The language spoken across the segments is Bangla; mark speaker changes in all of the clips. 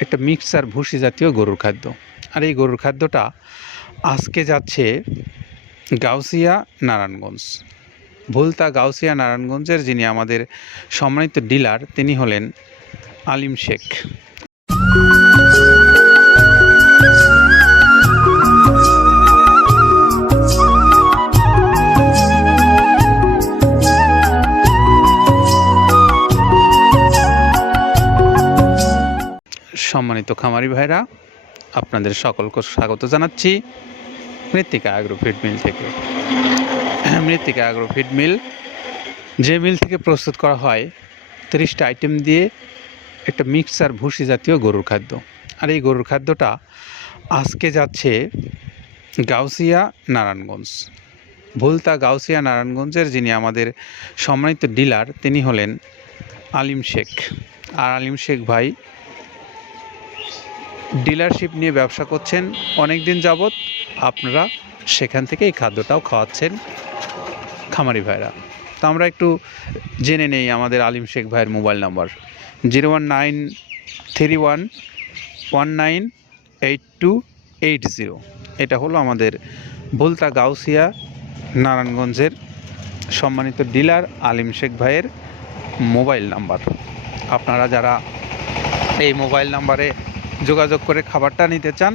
Speaker 1: একটা মিক্সার ভুসি জাতীয় গরুর খাদ্য। আর এই গরুর খাদ্যটা আজকে যাচ্ছে গাউসিয়া নারায়ণগঞ্জ। ভুলতা গাউসিয়া নারায়ণগঞ্জের যিনি আমাদের সম্মানিত ডিলার, তিনি হলেন আলিম শেখ। সম্মানিত খামারি ভাইরা, আপনাদের সকলকে স্বাগত জানাচ্ছি মৃত্তিকা অ্যাগ্রো ফিড মিল থেকে। মৃত্তিকা অ্যাগ্রো ফিড মিল যে মিল থেকে প্রস্তুত করা হয়, তিরিশটা আইটেম দিয়ে একটা মিক্সার ভুসি জাতীয় গরুর খাদ্য। আর এই গরুর খাদ্যটা আজকে যাচ্ছে গাউসিয়া নারায়ণগঞ্জ। ভুলতা গাউসিয়া নারায়ণগঞ্জের যিনি আমাদের সম্মানিত ডিলার তিনি হলেন আলিম শেখ। আর আলিম শেখ ভাই ডিলারশিপ নিয়ে ব্যবসা করছেন অনেক দিন যাবৎ। আপনারা সেখান থেকে এই খাদ্যটাও খাওয়াচ্ছেন। খামারি ভাইরা, তো আমরা একটু জেনে নেই আমাদের আলিম শেখ ভাইয়ের mobile number. Zero one nine three one one nine eight two eight zero. এটা হলো আমাদের ভুলতা গাউসিয়া নারায়ণগঞ্জের সম্মানিত ডিলার আলিম শেখ ভাইয়ের মোবাইল নাম্বার। আপনারা যারা এই মোবাইল নাম্বারে যোগাযোগ করে খাবারটা নিতে চান,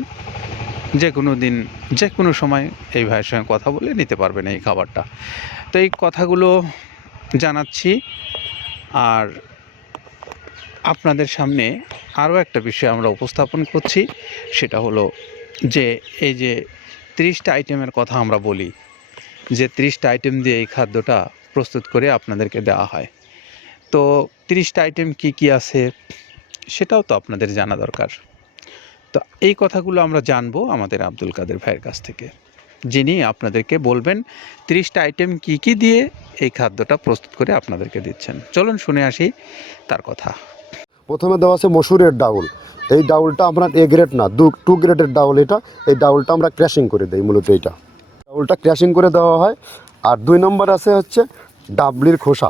Speaker 1: যে কোনো দিন, যে কোনো সময় এই ভাইয়ের সঙ্গে কথা বলে নিতে পারবেন এই খাবারটা। তো এই কথাগুলো জানাচ্ছি, আর আপনাদের সামনে আরও একটা বিষয় আমরা উপস্থাপন করছি, সেটা হলো যে এই যে ত্রিশটা আইটেমের কথা আমরা বলি, যে ত্রিশটা আইটেম দিয়ে এই খাদ্যটা প্রস্তুত করে আপনাদেরকে দেওয়া হয়। তো ত্রিশটা আইটেম কি কি আছে, সেটাও তো আপনাদের জানা দরকার। তো এই কথাগুলো আমরা জানব আমাদের আব্দুল কাদের ভাইয়ের কাছ থেকে। যিনি আপনাদেরকে বলবেন, ত্রিশটা আইটেম কি কি দিয়ে এই খাদ্যটা প্রস্তুত করে আপনাদেরকে দিচ্ছেন। চলুন শুনে আসি তার কথা।
Speaker 2: প্রথমে দেওয়া আছে মসুরের ডাউল। এই ডাউলটা আপনার এ গ্রেড না, দু টু গ্রেডের ডাউল এটা। এই ডাউলটা আমরা ক্র্যাশিং করে দিই, মূলত এইটা। ডাউলটা ক্র্যাশিং করে দেওয়া হয়। আর দুই নম্বর আছে হচ্ছে ডাবলির খোসা।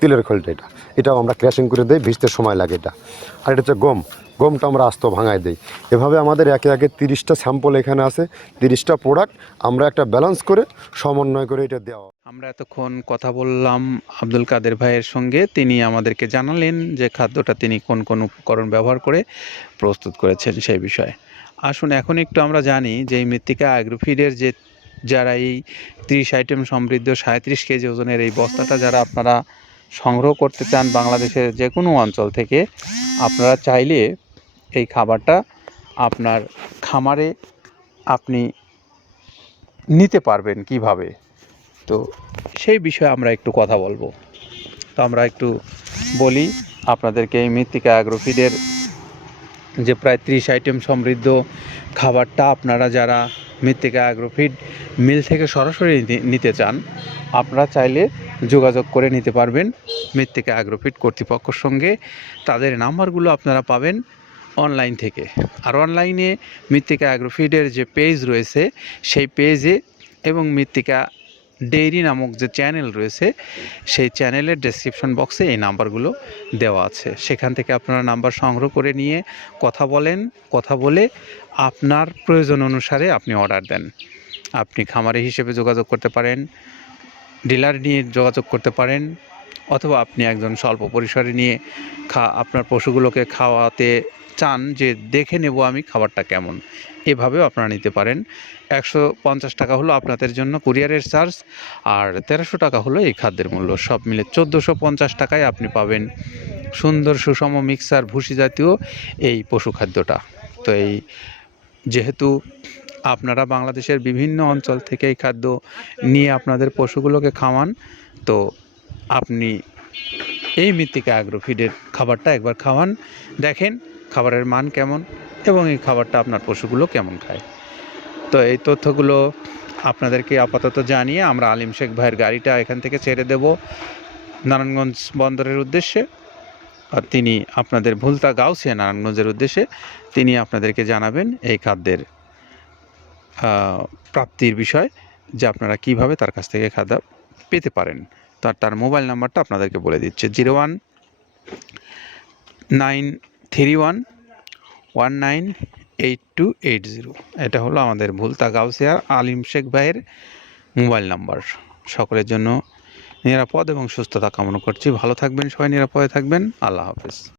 Speaker 2: তিলের খোলটা এটা। এটাও আমরা ক্র্যাশিং করে দিই, ভিজতে সময় লাগে এটা। আর এটা হচ্ছে গম। গমটা আমরা আস্ত ভাঙায় দিই। এভাবে আমাদের একে একে তিরিশটা স্যাম্পল এখানে আছে, তিরিশটা প্রোডাক্ট আমরা একটা ব্যালেন্স করে, সমন্বয় করে এটা দেওয়া।
Speaker 1: আমরা এতক্ষণ কথা বললাম আব্দুল কাদের ভাইয়ের সঙ্গে। তিনি আমাদেরকে জানালেন যে খাদ্যটা তিনি কোন কোন উপকরণ ব্যবহার করে প্রস্তুত করেছেন সেই বিষয়ে। আসুন, এখন একটু আমরা জানি যে এই মৃত্তিকা অ্যাগ্রোফিডের যে যারা এই তিরিশ আইটেম সমৃদ্ধ সাঁত্রিশ কেজি ওজনের এই বস্তাটা, যারা আপনারা সংগ্রহ করতে চান বাংলাদেশের যে কোনো অঞ্চল থেকে, আপনারা চাইলে এই খাবারটা আপনার খামারে আপনি নিতে পারবেন কীভাবে। তো সেই বিষয়ে আমরা একটু কথা বলব। তো আমরা একটু বলি, আপনাদেরকে এই মৃত্তিকা অ্যাগ্রোফিডের যে প্রায় ত্রিশ আইটেম সমৃদ্ধ খাবারটা, আপনারা যারা মৃত্তিকা অ্যাগ্রোফিড মিল থেকে সরাসরি নিতে চান, আপনারা চাইলে যোগাযোগ করে নিতে পারবেন মৃত্তিকা অ্যাগ্রোফিট কর্তৃপক্ষের সঙ্গে। তাদের নাম্বারগুলো আপনারা পাবেন অনলাইন থেকে। আর অনলাইনে মৃত্তিকা অ্যাগ্রোফিডের যে পেজ রয়েছে, সেই পেজে এবং মৃত্তিকা ডেইরি নামক যে চ্যানেল রয়েছে, সেই চ্যানেলের ডেসক্রিপশন বক্সে এই নাম্বারগুলো দেওয়া আছে। সেখান থেকে আপনারা নাম্বার সংগ্রহ করে নিয়ে কথা বলেন, কথা বলে আপনার প্রয়োজন অনুসারে আপনি অর্ডার দেন। আপনি খামারি হিসেবে যোগাযোগ করতে পারেন, ডিলার নিয়ে যোগাযোগ করতে পারেন, অথবা আপনি একজন স্বল্প পরিসরে নিয়ে খা, আপনার পশুগুলোকে খাওয়াতে চান যে দেখে নেব আমি খাবারটা কেমন। এভাবেও আপনারা নিতে পারেন। একশো পঞ্চাশ টাকা হলো আপনাদের জন্য কুরিয়ারের চার্জ, আর তেরোশো টাকা হলো এই খাদ্যের মূল্য। সব মিলে চোদ্দোশো পঞ্চাশ টাকায় আপনি পাবেন সুন্দর সুষম মিক্সার ভুসি জাতীয় এই পশু খাদ্যটা। তো এই যেহেতু আপনারা বাংলাদেশের বিভিন্ন অঞ্চল থেকে এই খাদ্য নিয়ে আপনাদের পশুগুলোকে খাওয়ান। তো আপনি এই মৃত্তিকা অ্যাগ্রোফিডের খাবারটা একবার খাওয়ান, দেখেন খাবারের মান কেমন এবং এই খাবারটা আপনার পশুগুলো কেমন খায়। তো এই তথ্যগুলো আপনাদেরকে আপাতত জানিয়ে আমরা আলিম শেখ ভাইয়ের গাড়িটা এখান থেকে ছেড়ে দেব। নারায়ণগঞ্জ বন্দরের উদ্দেশ্যে, আর তিনি আপনাদের ভুলতা গাউসিয়া নারায়ণগঞ্জের উদ্দেশ্যে তিনি আপনাদেরকে জানাবেন এই খাদ্যের প্রাপ্তির বিষয় যে আপনারা কীভাবে তার কাছ থেকে খাদ্য পেতে পারেন। তার তার মোবাইল নাম্বারটা আপনাদেরকে বলে দিচ্ছে। Zero one nine three one one nine eight two eight zero. এটা হলো আমাদের ভুলতা গাউসিয়ার আলিম শেখ ভাইয়ের মোবাইল নাম্বার। সকলের জন্য নিরাপদ এবং সুস্থতা কামনা করছি। ভালো থাকবেন সবাই, নিরাপদে থাকবেন। আল্লাহ হাফেজ।